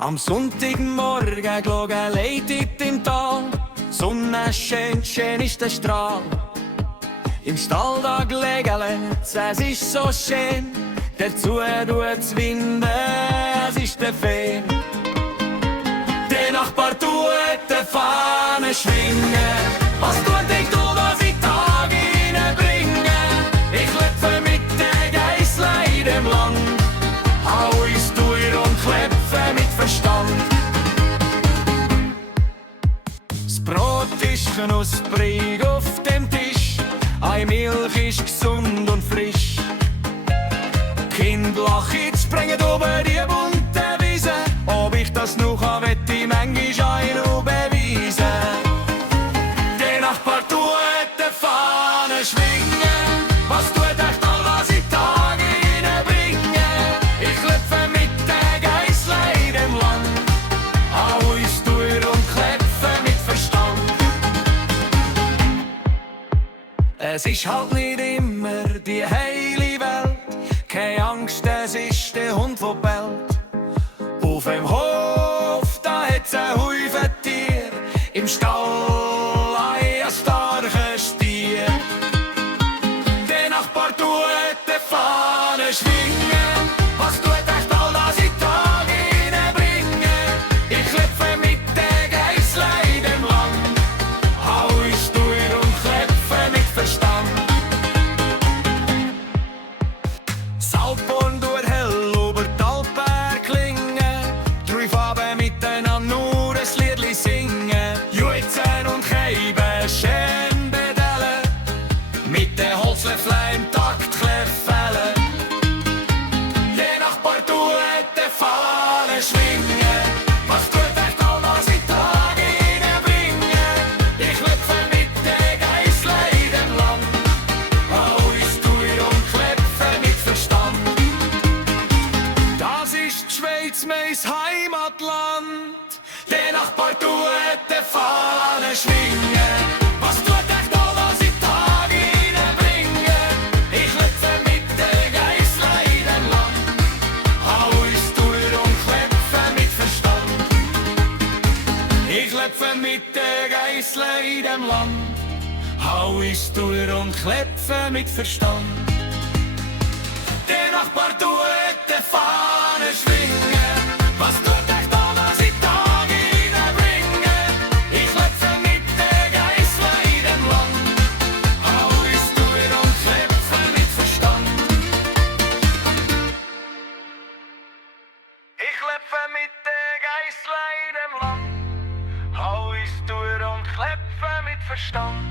Am Sonntagmorgen schauen leitet im Tal, Sonne scheint, schön ist der Strahl. Im Stall da gelegen, es ist so schön, dazu tut's winden, es ist der Feen. Der Nachbar tut die Fahne schwingen, was tut ich du, was ich Tage reinbringe? Ich lebe mit der Geisslein in dem Land, hau ich's durch und klepfe mit Verstand. Das Brot ist knusprig auf dem Tisch, ei Milch ist gesund und frisch. Die Kinder lachen, springen über die bunte Wiese, ob ich das noch kann, wett ich manchmal auch beweisen. Der Nachbar tut die Fahne schwingen, was tut echt all, was ich Tage reinbringe? Ich lebe mit der Geisslein in dem Land, hau ich's durch und klepfe mit Verstand. Es ist halt nicht immer die heile Welt, keine Angst, es ist der Hund, der bellt. Auf dem Hof, da hat's ein Haufen Tier, im Stall ein starker Stier. Der Nachbar tut die Fahne schwingen, was tut echt all, was ich Tage reinbringe? Ich lebe mit der Geisslein in dem Land, hau ich's durch und klepfe mit Verstand. Saltborn durch hell über die Alpen klingen, drei Farben miteinander nur ein Liedli singen. Juizen und Keiben, schön bedellen, mit den Holzlöffeln im Takt fällen. Der Nachbar tut die Fahne schwingen, was tut echt all, was ich Tage reinbringe? Ich lebe mit der Geisslein in dem Land, hau ich's durch und klepfe mit Verstand. Das ist die Schweiz, mein Heimatland. Der Nachbar tut die Fahne schwingen, was tut echt all, was ich Tage reinbringe? Ich lebe mit der Geisslein in dem Land, hau ich's durch und klepfe mit Verstand. Ich lebe mit der Geisslein in dem Land, hau ich's durch und klepfe mit Verstand. Der Nachbar tut die Fahne schwingen, was tut echt all, was ich Tage reinbringe? Ich lebe mit der Geisslein in dem Land, hau ich's durch und klepfe mit Verstand. Ich lebe mit der Geisslein in dem Land, hau ich's durch und klepfe mit Verstand.